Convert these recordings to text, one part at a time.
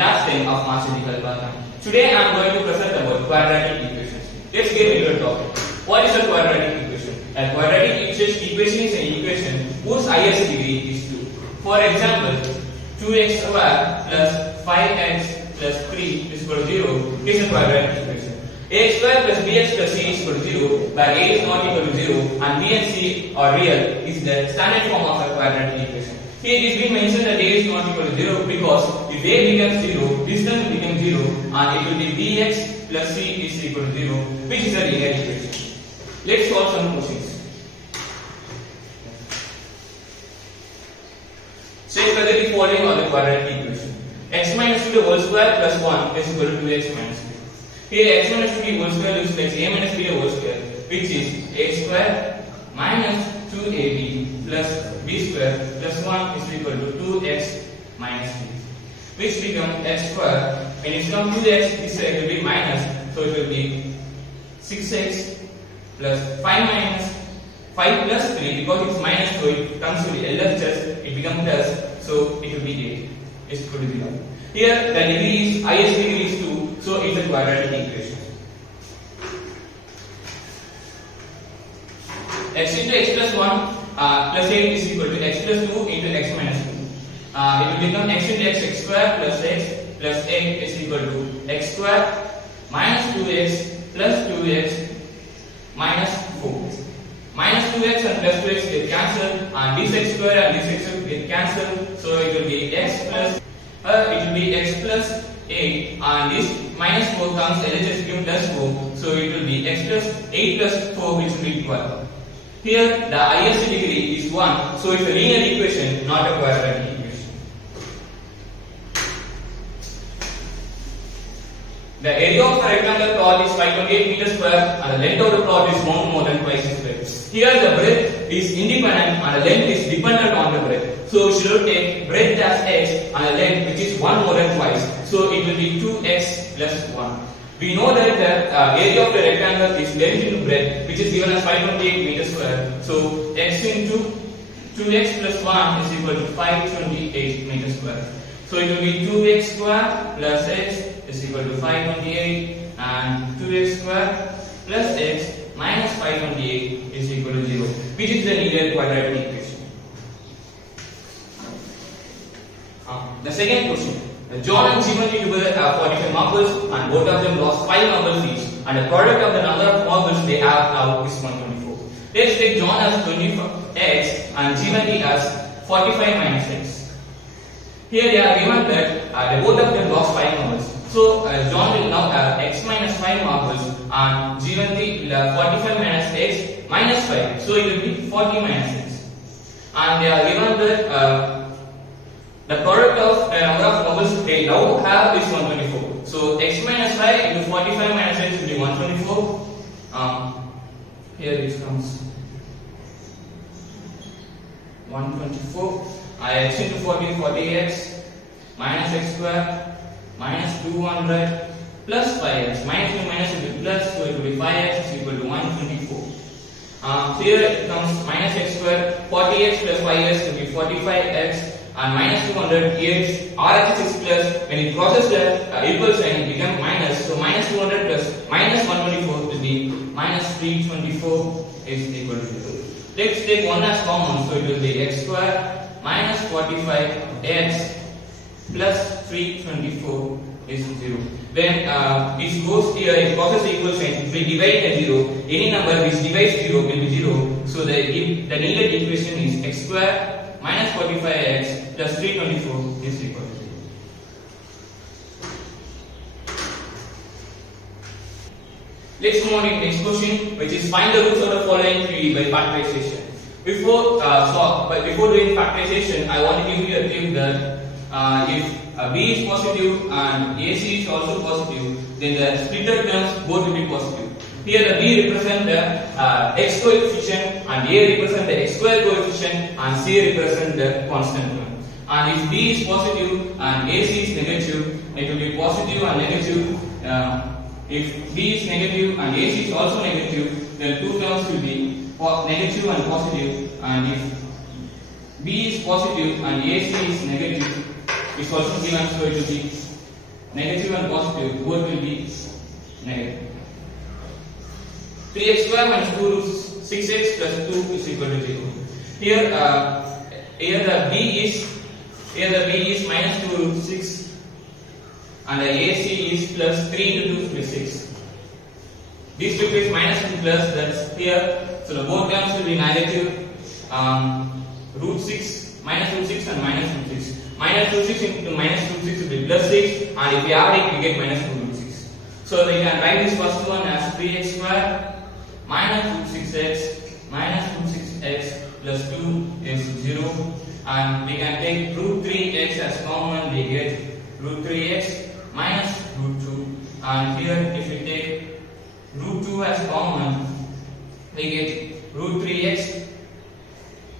class 10 of mathematical pattern. Today I am going to present about quadratic equations. Let's get into the topic. What is a quadratic equation? A quadratic equation is an equation whose highest degree is 2. For example, 2x square plus 5x plus 3 is equal to 0 is a quadratic equation. A square plus bx plus c is equal to 0, where a is not equal to 0 and b and c are real is the standard form of a quadratic equation. Here it is being mentioned that a is not equal to 0 because if a becomes 0, this term will become 0 and it will be bx plus c is equal to 0, which is a linear equation. Let's solve some questions. Say whether the following are the quadratic equation. X minus 2 whole square plus 1 is equal to 2x minus 2. Here x minus 2 whole square looks like a minus b whole square, which is a square minus 2ab plus b square plus 1 is equal to 2x minus b, which becomes x square. When it comes to x, this side will be minus, so it will be 6x plus 5 minus 5 plus 3, because it's minus, so it comes to the LHS, it becomes plus, so it will be 8 is equal to 0. Here the degree is, highest degree is 2, so it's a quadratic equation. X into x plus 1 plus 8 is equal to x plus 2 into x minus 2. It will become x into x square plus x plus 8 is equal to x square minus 2x plus 2x minus 4. Minus 2x and plus 2x get cancelled and this x square and this x get cancelled, so it will be x plus 8 and this minus 4 comes LHS become plus 4, so it will be x plus 8 plus 4, which will be 12. Here the highest degree is 1, so it's a linear equation, not a quadratic equation. The area of the rectangle plot is 528 meters square and the length of the plot is more than twice its breadth. Here the breadth is independent and the length is dependent on the breadth. So we should take breadth as x and the length which is 1 more than twice. So it will be 2x plus 1. We know that the area of the rectangle is length into breadth, which is given as 528 meters square. So x into 2x plus 1 is equal to 528 meters square. So it will be 2x square plus x is equal to 528 and 2x square plus x minus 528 is equal to 0, which is the linear quadratic equation. The second question. John and Jimmy together have 45 marbles and both of them lost 5 marbles each, and the product of the number of marbles they have now is 124. Let's take John as 20x and Jimmy as 45 minus x. Here they are given that both of them lost 5 marbles. So John will now have x minus 5 marbles and Jimmy will have 45 minus x minus 5. So it will be 40 minus x. And they are given that the product of the number of marbles they now have is 124. So x minus 5 into 45 minus x will be 124. Here it comes 124. X into 40, 40x minus x square minus 200 plus 5x. Minus into minus will be plus, so it will be 5x is equal to 124. Here it comes minus x square, 40x plus 5x will be 45x and minus 200. Here RHS is plus, when it crosses the equal sign it becomes minus, so minus 200 plus minus 124 will be minus 324 is equal to 0. Let's take 1 as common, so it will be x square minus 45x plus 324 is 0. When this goes here, it crosses the equal sign, it will divide by 0. Any number which divides 0 will be 0. So the needed equation is x square minus 45x plus 324 is equal to 0. Let's move on to the next question, which is find the roots of the following 3D by factorization. Before doing factorization, I want to give you a tip that if b is positive and ac is also positive, then the splitter terms both will be positive. Here the b represents the x coefficient and a represents the x square coefficient and c represents the constant term. And if b is positive and ac is negative, it will be positive and negative. If b is negative and ac is also negative, then two terms will be negative and positive, and if b is positive and ac is negative, is also given, so it will be negative and positive, both will be negative. 3x square minus 2 root 6x plus 2 is equal to 0. Here the b is minus 2 root 6 and the AC is plus 3 into 2 is 6. These two is minus 2 plus, that's here. So the both terms will be negative. Root 6, minus root 6 and minus root 6. Minus root 6 into minus root 6 will be plus 6, and if we add it, we get minus 2 root 6. So we can write this first one as 3x square minus root 6x minus root 6x plus 2 is 0, and we can take root 3x as common, we get root 3x minus root 2, and here if we take root 2 as common, we get root 3x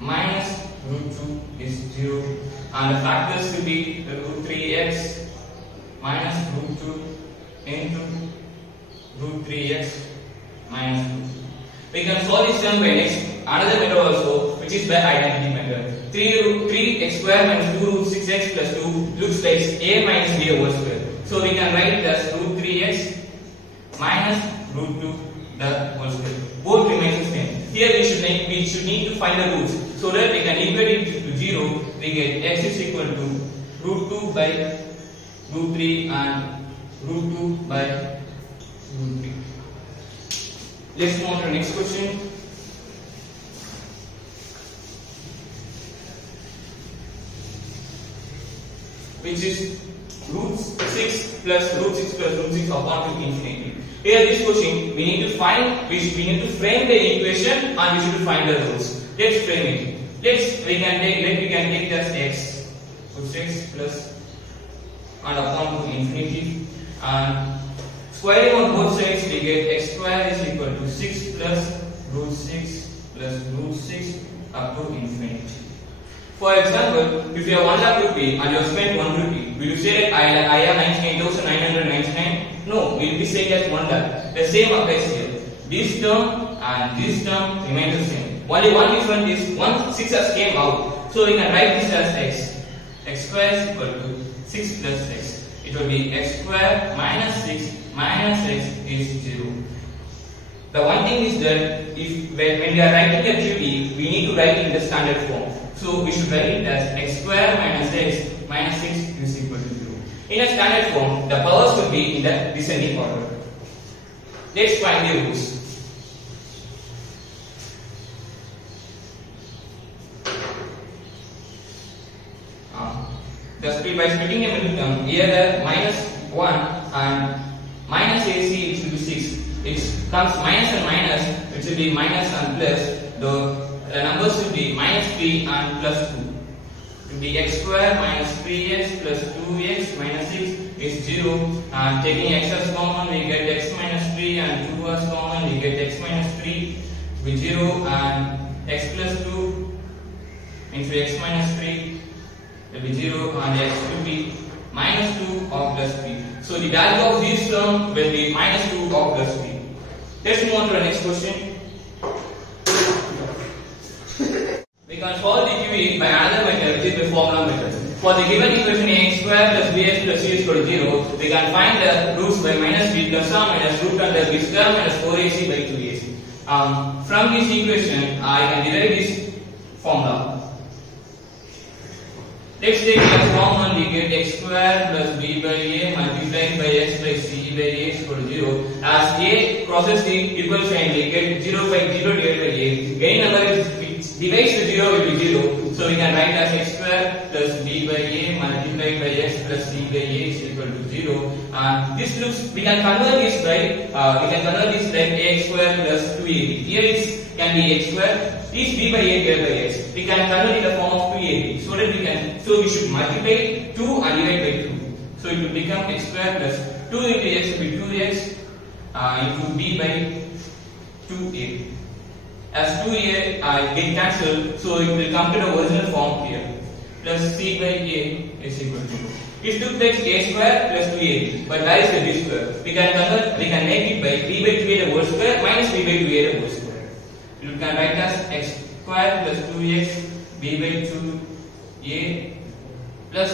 minus root 2 is 0, and the factors will be root 3x minus root 2 into root 3x minus 2. We can solve this term by next another method also, which is by identity method. 3x square minus 2 root 6x plus 2 looks like a minus b whole square. So we can write it as root 3x minus root 2 the whole square. Both remains the same. Here we should need to find the roots, so that we can equate it to 0. We get x is equal to root 2 by root 3 and root 2 by root 3. Let's move on to the next question. Which is root 6 plus root 6 plus root 6 upon to infinity. Here this question we need to frame the equation and we should find the roots. Let's frame it. We can take this x, root 6 plus and upon to infinity, and squaring on both sides we get x square is equal to 6 plus root 6 plus root 6 up to infinity. For example, if you have 1 lakh rupee and you have spent 1 rupee, will you say that I have 99,999? No, we will be saying that 1 lakh. The same applies here. This term and this term remain the same. Only one difference is 6 has came out. So we can write this as x. X square is equal to 6 plus x. It will be x square minus 6 minus x is 0. The one thing is that when we are writing a QE, we need to write it in the standard form. So we should write it as x square minus x minus 6 is equal to 0. In a standard form, the powers will be in the descending order. Let's find the roots. By splitting a middle term, here the minus 1 and minus AC, it will be 6. It comes minus and minus, it will be minus and plus. The numbers will be minus 3 and plus 2. It will be x square minus 3x plus 2x minus 6 is 0. And taking x as common, we get x minus 3, and 2 as common, we get x minus 3 will be 0, and x plus 2 into x minus 3 will be 0, and x will be minus 2 or plus 3. So the value of this term will be minus 2 or plus 3. Let's move on to the next question. We can solve the QE by another method, which is the formula method. For the given equation ax square plus bx plus c is equal to 0, we can find the roots by minus b plus r minus root under b square minus 4ac by 2ac. From this equation, I can derive this formula. Let's take as common, we get x square plus b by a multiplied by x by c by a is equal to 0. As a crosses the equal sign, we get 0 by 0 divided by a. Any number which divides to 0 will be 0. So we can write as x square plus b by a multiplied by x plus c by a is equal to 0. And this looks, we can convert this like ax square plus 2ab. Here it can be x square. Is b by a divided by x. We can convert in the form of 2ab, so that we should multiply 2 and divide by 2. So it will become x square plus 2 into x will be 2x into b by 2a. As 2a get cancelled, so it will come to the original form here. Plus c by a is equal to 2. It took like a square plus 2ab, but where is the b square? We can make it by b by 2a the whole square minus b by 2a the whole square. You can write as x square plus 2x b by 2a plus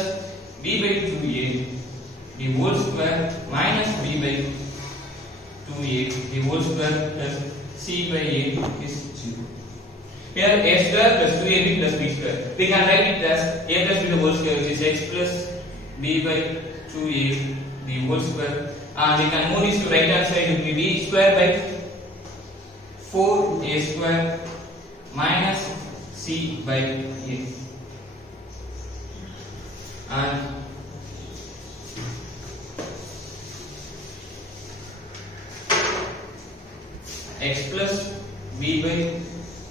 b by 2a the whole square minus b by 2a the whole square plus c by a is 0. Here a square plus 2ab plus b square. We can write it as a plus b the whole square, which is x plus b by 2a the whole square. And we can move this to right hand side. It will be b square by 4a square minus c by a. And x plus b by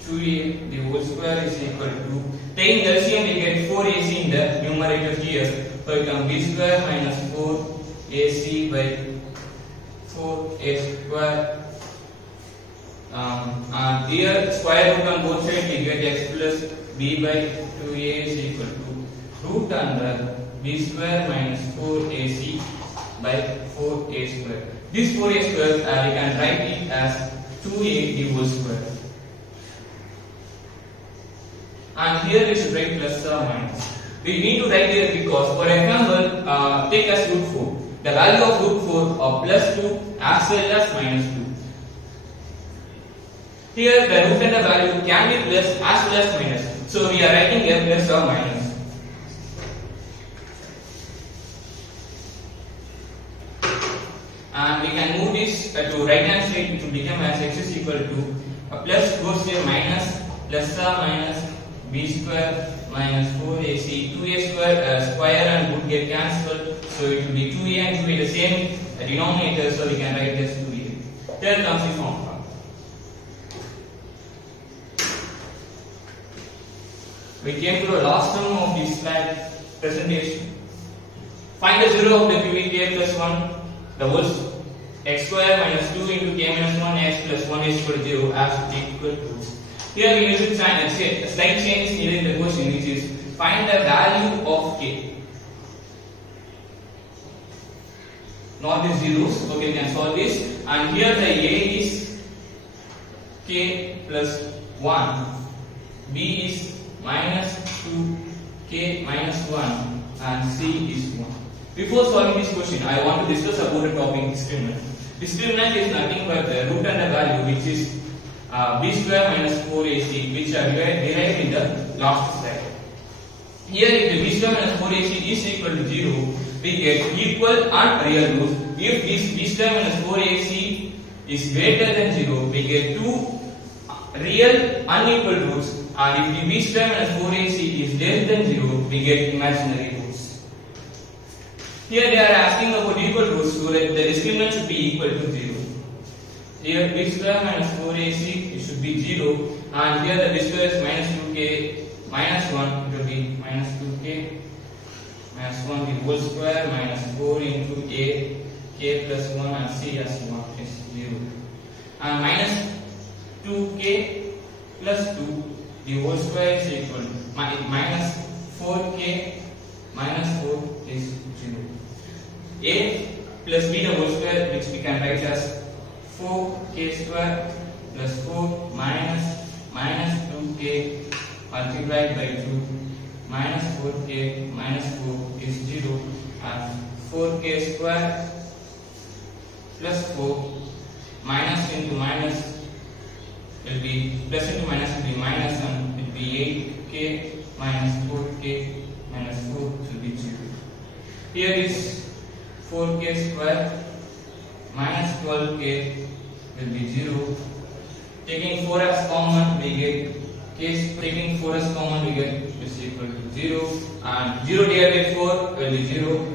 2a the whole square is equal to, taking LCM we get 4ac in the numerator here, so it becomes b square minus 4ac by 4a square. And here square root on both sides we get x plus b by 2a is equal to root under b square minus 4ac by 4a square. This 4a square we can write it as 2a the whole square. And here we should write plus or minus. We need to write here because, for example, take as root 4. The value of root 4 of plus 2 as well as minus 2. Here the root and the value can be plus as well as minus. So we are writing here plus or minus. And we can move this to right hand side. It will become as x is equal to plus goes here minus plus or minus b square minus 4ac 2a square square and would get cancelled, so it will be 2a and 2a the same denominator, so we can write this 2a. Here comes the formula. We came to the last term of this slide presentation. Find the zero of the cubic a plus 1, the whole x square minus 2 into k minus 1 x plus 1 is equal to 0 as equal to. Here we use a slight change is needed in the question, which is find the value of k. Not the zeros. Okay, we can solve this. And here the a is k plus 1, b is minus 2, k minus 1, and c is 1. Before solving this question, I want to discuss about the topic discriminant. Discriminant is nothing but the root and the value, which is b square minus 4ac, which are derived in the last slide. Here, if the b square minus 4ac is equal to 0, we get equal and real roots. If this b square minus 4ac is greater than 0, we get two real unequal roots. And if the b square minus 4ac is less than 0, we get imaginary roots. Here they are asking about equal roots, so that the discriminant should be equal to 0. Here b square minus 4ac it should be 0, and here the b square is minus 2k minus 1, it will be minus 2k minus 1 the whole square minus 4 into a k plus 1 and c as 1 is 0, and minus 2k plus 2 the whole square is equal to minus 4k minus 4 is 0. A plus b the whole square, which we can write as 4k square plus 4 minus 2k multiplied by 2 minus 4k minus 4 is 0, and 4k square plus 4 minus into minus will be plus into minus will be minus, and it will be 8k minus 4k minus 4 will be 0. Here is 4k square minus 12k will be 0. Taking 4 as common, we get k. Taking 4 as common, we get is equal to 0, and 0 divided by 4 will be 0.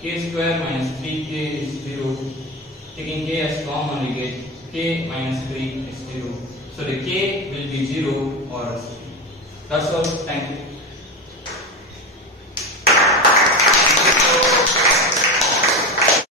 K square minus 3k is 0. Taking k as common, we get k minus 3 is 0. So the k will be 0 or that's all. Thank you.